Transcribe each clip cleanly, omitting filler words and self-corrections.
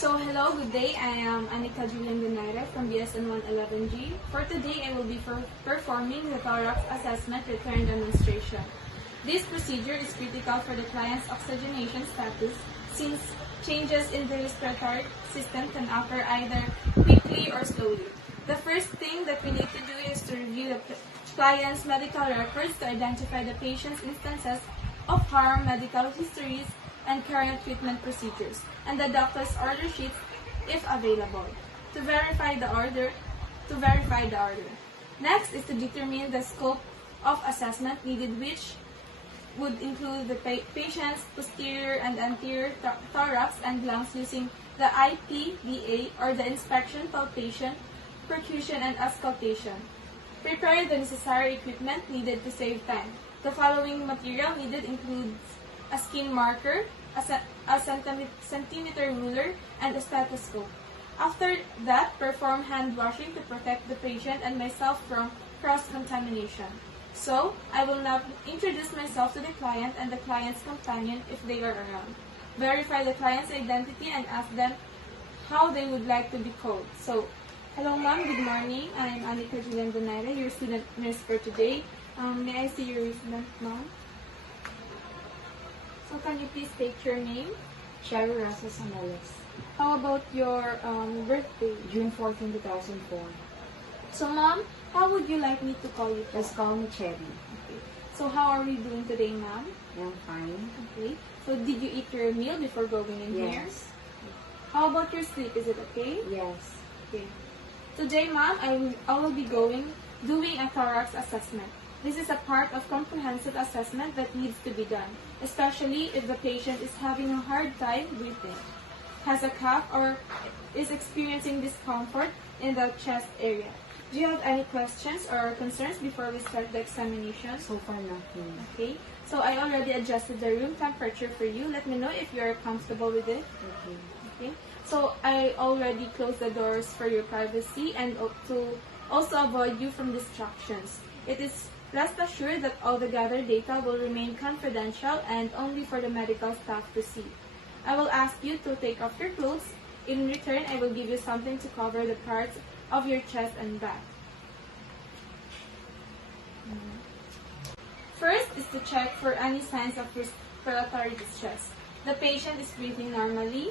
Hello, good day. I am Anika Julian Donaire from BSN 111G. For today, I will be performing the Thorax Assessment Return Demonstration. This procedure is critical for the client's oxygenation status since changes in the respiratory system can occur either quickly or slowly. The first thing that we need to do is to review the client's medical records to identify the patient's instances of harm, medical histories, and current treatment procedures, and the doctor's order sheets if available, to verify the order. Next is to determine the scope of assessment needed, which would include the patient's posterior and anterior thorax and lungs using the IPDA or the inspection, palpation, percussion, and auscultation. Prepare the necessary equipment needed to save time. The following material needed includes a skin marker, a centimeter ruler, and a stethoscope. After that, perform hand washing to protect the patient and myself from cross-contamination. So, I will now introduce myself to the client and the client's companion if they are around. Verify the client's identity and ask them how they would like to be called. So, hello ma'am, good morning. I am Anika Julian Donaire, your student nurse for today. May I see your resident, ma'am? So can you please state your name? Sherry Rasa Samoles, How about your birthday? June 14, 2004. So ma'am, how would you like me to call you? Just call me Cherry. Okay. So how are we doing today, ma'am? I'm fine. Okay. So did you eat your meal before going in here? Yes. How about your sleep? Is it okay? Yes. Okay. Today, ma'am, I will be doing a thorax assessment. This is a part of comprehensive assessment that needs to be done, especially if the patient is having a hard time breathing, has a cough, or is experiencing discomfort in the chest area. Do you have any questions or concerns before we start the examination? So far, nothing. Okay. So I already adjusted the room temperature for you. Let me know if you are comfortable with it. Okay. Okay. So I already closed the doors for your privacy and to also avoid you from distractions. It is rest assured that all the gathered data will remain confidential and only for the medical staff to see. I will ask you to take off your clothes. In return, I will give you something to cover the parts of your chest and back. First is to check for any signs of respiratory distress. The patient is breathing normally,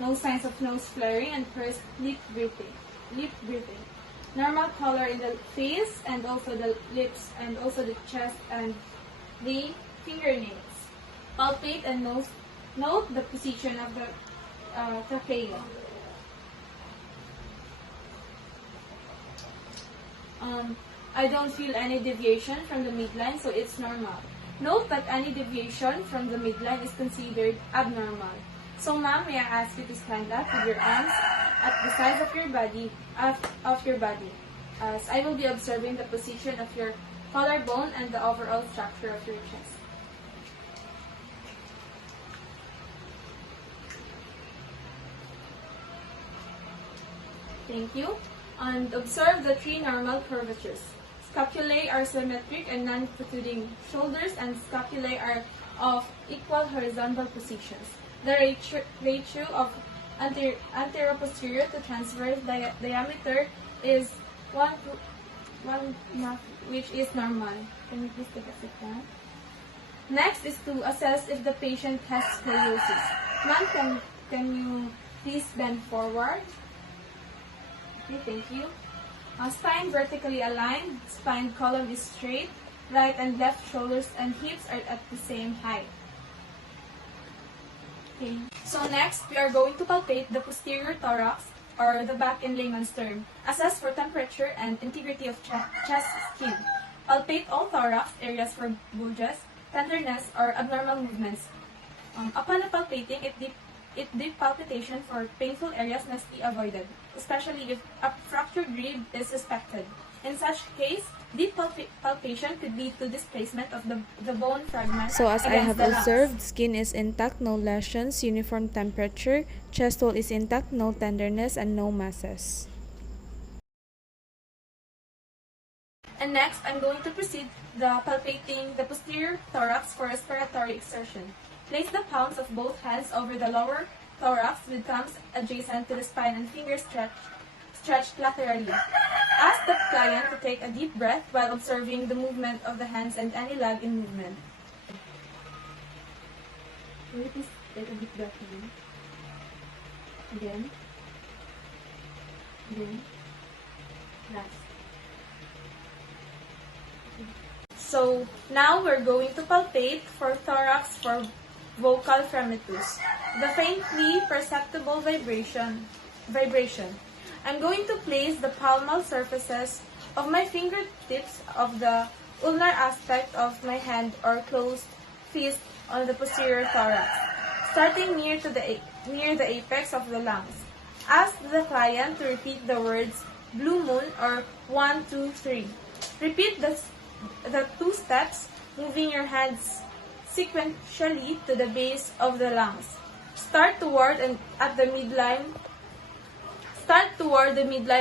no signs of nose flaring, and first lip breathing. Normal color in the face and also the lips and also the chest and the fingernails. Palpate and note the position of the trachea. I don't feel any deviation from the midline, so it's normal. Note that any deviation from the midline is considered abnormal. So, ma'am, may I ask you to stand up with your arms at the sides of your body, as I will be observing the position of your collarbone and the overall structure of your chest. Thank you. And observe the three normal curvatures. Scapulae are symmetric and non-protruding. Shoulders and scapulae are of equal horizontal positions. The ratio of anteroposterior to transverse diameter is 1:1, which is normal. Can you please take a sit down? Next is to assess if the patient has scoliosis. Ma'am, can you please bend forward? Okay, thank you. Spine vertically aligned. Spine column is straight. Right and left shoulders and hips are at the same height. Okay. So next, we are going to palpate the posterior thorax, or the back in layman's term. Assess for temperature and integrity of chest skin. Palpate all thorax areas for bulges, tenderness, or abnormal movements. Upon palpating, deep palpitation for painful areas must be avoided, especially if a fractured rib is suspected. In such case, deep palpation could lead to displacement of the bone fragment. So as I have against the lungs. observed, skin is intact, no lesions, uniform temperature, chest wall is intact, no tenderness, and no masses. And next, I'm going to proceed palpating the posterior thorax for respiratory exertion. Place the palms of both hands over the lower thorax with thumbs adjacent to the spine and fingers stretched laterally. Ask the client to take a deep breath while observing the movement of the hands and any lag in movement. Will you please take a deep breath again? Again. Again. Last. So now we're going to palpate for thorax for vocal fremitus, the faintly perceptible vibration. I'm going to place the palmar surfaces of my fingertips of the ulnar aspect of my hand or closed fist on the posterior thorax, starting near the apex of the lungs. Ask the client to repeat the words blue moon or 1, 2, 3. Repeat the 2 steps, moving your hands sequentially to the base of the lungs. Start toward the midline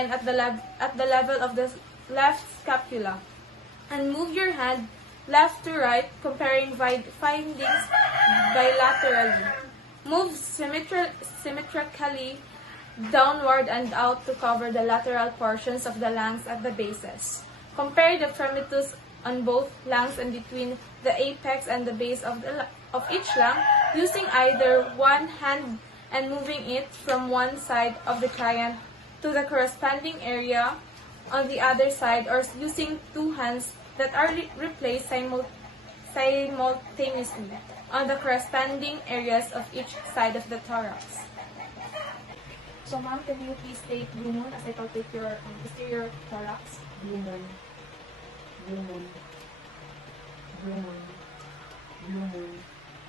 at the level of the left scapula, and move your hand left to right, comparing findings bilaterally. Move symmetrically downward and out to cover the lateral portions of the lungs at the bases. Compare the fremitus on both lungs and between the apex and the base of each lung, using either one hand and moving it from one side of the client to the corresponding area on the other side, or using 2 hands that are replaced simultaneously on the corresponding areas of each side of the thorax. So ma'am, can you please take blue moon as I palpate your posterior thorax? Blue moon. Blue moon. Blue moon. Blue moon.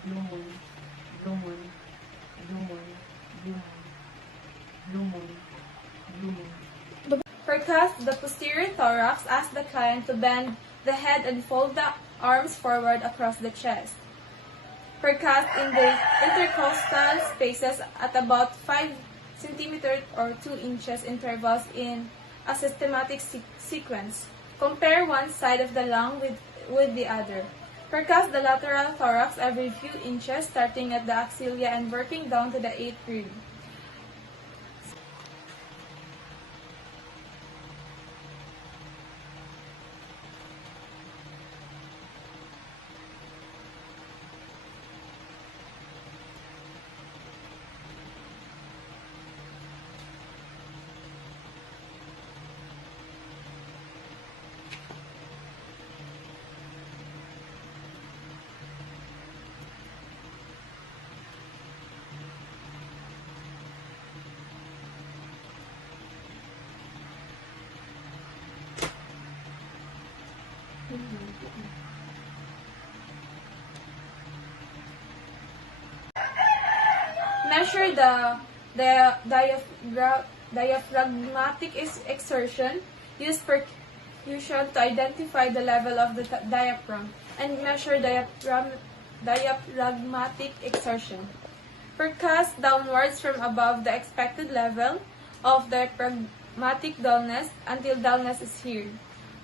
Blue moon. Blue moon. Blue moon. Blue moon. Blue moon. Blue moon. Percuss the posterior thorax. Ask the client to bend the head and fold the arms forward across the chest. Percuss in the intercostal spaces at about 5 cm or 2 inches intervals in a systematic sequence. Compare one side of the lung with the other. Percuss the lateral thorax every few inches, starting at the axilla and working down to the 8th rib. Measure the diaphragmatic exertion. Use percussion to identify the level of the diaphragm and measure diaphragmatic exertion. Percuss downwards from above the expected level of diaphragmatic dullness until dullness is here.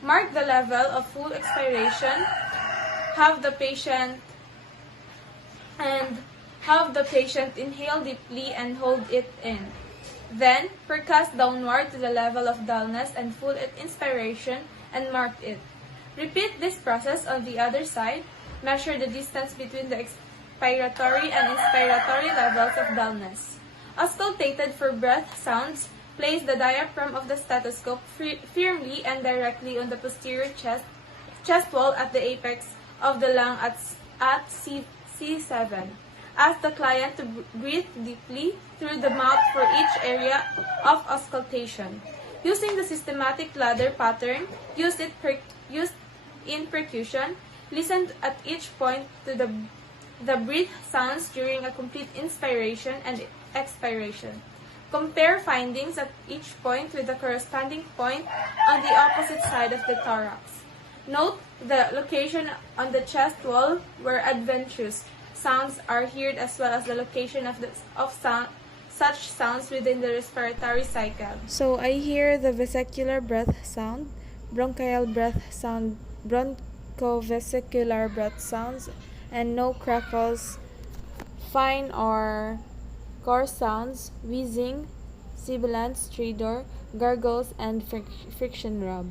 Mark the level of full expiration. Have the patient inhale deeply and hold it in. Then, percuss downward to the level of dullness and full inspiration and mark it. Repeat this process on the other side. Measure the distance between the expiratory and inspiratory levels of dullness. Auscultated for breath sounds, place the diaphragm of the stethoscope firmly and directly on the posterior chest wall at the apex of the lung at C7. Ask the client to breathe deeply through the mouth for each area of auscultation. Using the systematic ladder pattern used in percussion, listen at each point to the breath sounds during a complete inspiration and expiration. Compare findings at each point with the corresponding point on the opposite side of the thorax. Note the location on the chest wall where adventitious sounds are heard, as well as the location of such sounds within the respiratory cycle. So I hear the vesicular breath sound, bronchial breath sound, bronchovesicular breath sounds, and no crackles, fine or coarse sounds, wheezing, sibilant, stridor, gargles, and friction rub.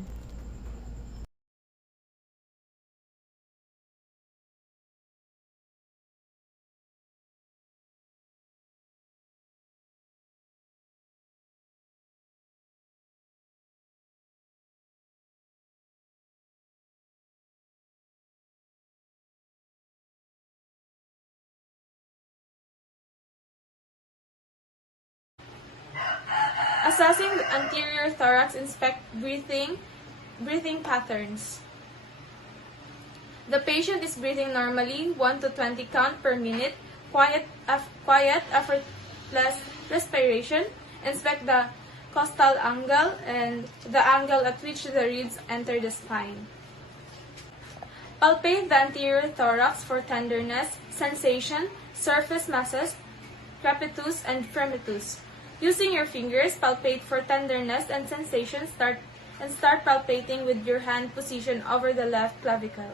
Assessing the anterior thorax, inspect breathing patterns. The patient is breathing normally, 1 to 20 count per minute, quiet, effortless respiration. Inspect the costal angle and the angle at which the ribs enter the spine. Palpate the anterior thorax for tenderness, sensation, surface masses, crepitus, and fremitus. Using your fingers, palpate for tenderness and sensation. Start palpating with your hand position over the left clavicle.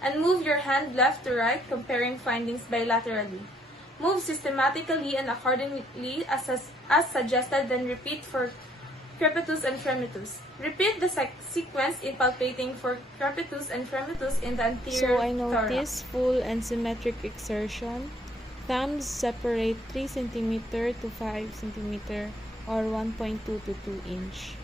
And move your hand left to right, comparing findings bilaterally. Move systematically and accordingly as suggested, then repeat for crepitus and fremitus. Repeat the sequence in palpating for crepitus and fremitus in the anterior So I thorax. notice full and symmetric exertion. Thumbs separate 3 cm to 5 cm or 1.2 to 2 inch.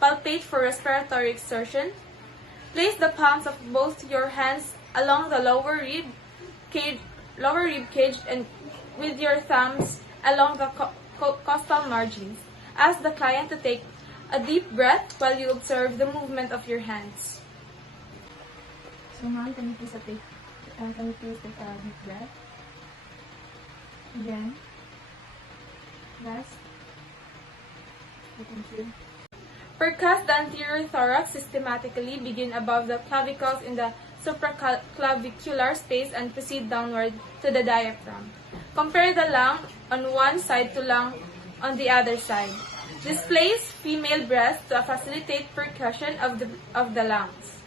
Palpate for respiratory exertion. Place the palms of both your hands along the lower rib cage and with your thumbs along the costal margins. Ask the client to take a deep breath while you observe the movement of your hands. So ma'am, can you please take a deep breath? Again. Last. Thank you. Percuss the anterior thorax systematically. Begin above the clavicles in the supraclavicular space and proceed downward to the diaphragm. Compare the lung on one side to lung on the other side. Displace female breast to facilitate percussion of the lungs.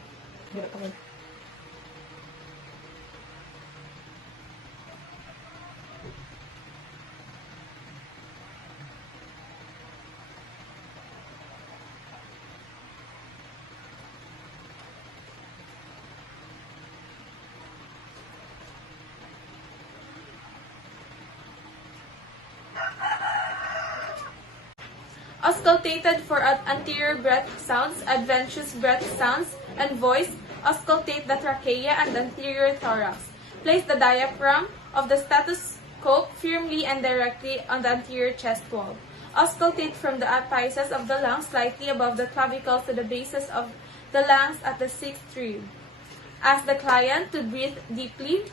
Auscultated for anterior breath sounds, adventitious breath sounds, and voice. Auscultate the trachea and anterior thorax. Place the diaphragm of the stethoscope firmly and directly on the anterior chest wall. Auscultate from the apices of the lungs slightly above the clavicles to the bases of the lungs at the sixth rib. Ask the client to breathe deeply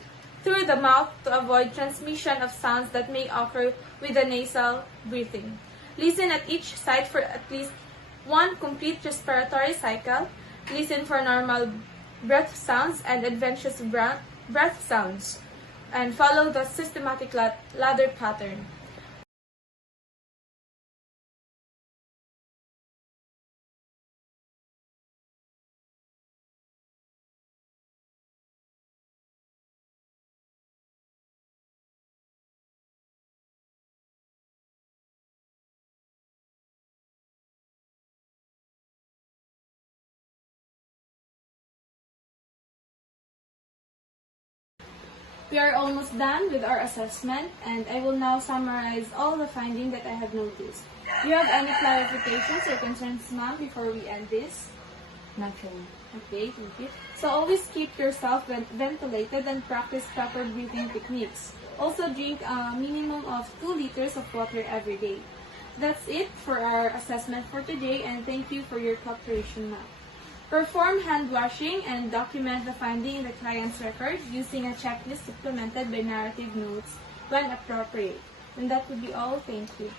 through the mouth to avoid transmission of sounds that may occur with the nasal breathing. Listen at each side for at least one complete respiratory cycle. Listen for normal breath sounds and adventitious breath sounds. And follow the systematic ladder pattern. We are almost done with our assessment, and I will now summarize all the findings that I have noticed. Do you have any clarifications or concerns, ma'am, before we end this? Naturally. Okay, thank you. So always keep yourself ventilated and practice proper breathing techniques. Also drink a minimum of 2 liters of water every day. That's it for our assessment for today, and thank you for your cooperation, ma'am. Perform hand washing and document the finding in the client's record using a checklist supplemented by narrative notes when appropriate. And that would be all. Thank you.